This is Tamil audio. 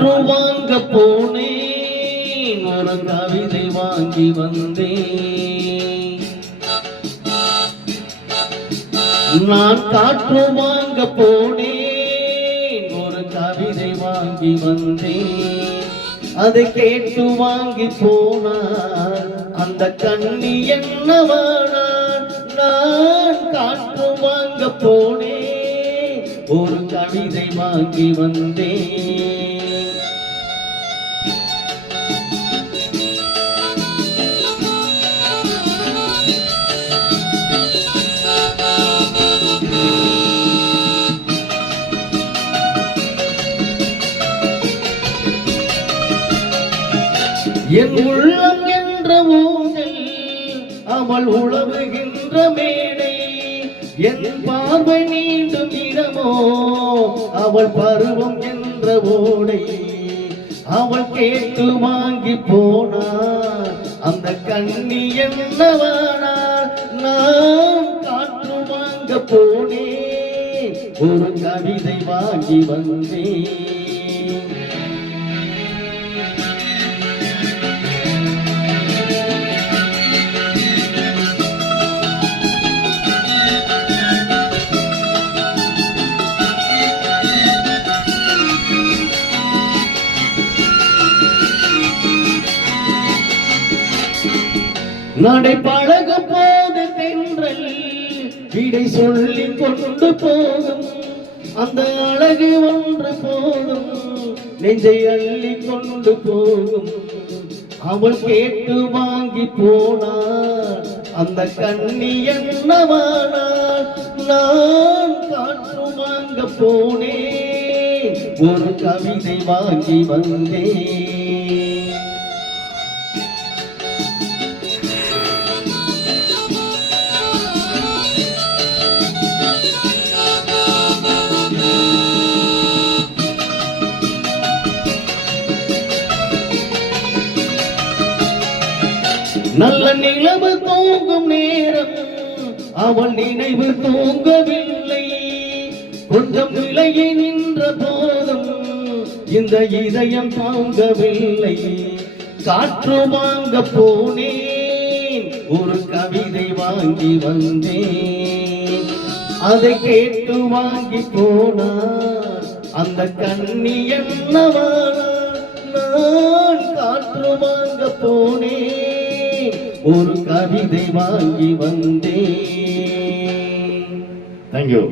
காற்று வாங்க போனேன், ஒரு கவிதை வாங்கி வந்தேன். நான் காற்று வாங்க போனேன், ஒரு கவிதை வாங்கி வந்தேன். அதை கேட்டு வாங்கி போனார் அந்த கண்ணி என்னவானார். நான் காற்று வாங்க போனேன், ஒரு கவிதை வாங்கி வந்தேன். என் உள்ளம் என்ற ஊஞ்சல் அவள் உழவுகின்ற மேடை, என் பார்வை நீண்டும் இடமோ அவள் பருவம் என்ற ஓடை. அவள் கேட்டு வாங்கி போனார் அந்த கண்ணி என்னவானார். நான் காற்று வாங்க போனேன், ஒரு கவிதை வாங்கி வந்தேன். நடை பழக போது தென்றல் விடை சொல்லி கொண்டு போகும். அந்த அழகு ஒன்று போதும் நெஞ்சை அள்ளி கொண்டு போகும். அவள் கேட்டு வாங்கி போனார் அந்த கண்ணி என்னவானார். நான் காற்று வாங்க போனேன், ஒரு கவிதை வாங்கி வந்தேன். நல்ல நிலவு தூங்கும் நேரம் அவள் நினைவு தூங்கவில்லை. கொஞ்சம் விலகி நின்ற போதும் இந்த இதயம் தாங்கவில்லை. காற்று வாங்க போனேன், ஒரு கவிதை வாங்கி வந்தேன். அதை கேட்டு வாங்கி போனார் அந்த கண்ணி என்னவானார். நான் காற்று வாங்க போனேன், ஒரு கவிதை வாங்கி வந்தேன். தேங்க்யூ.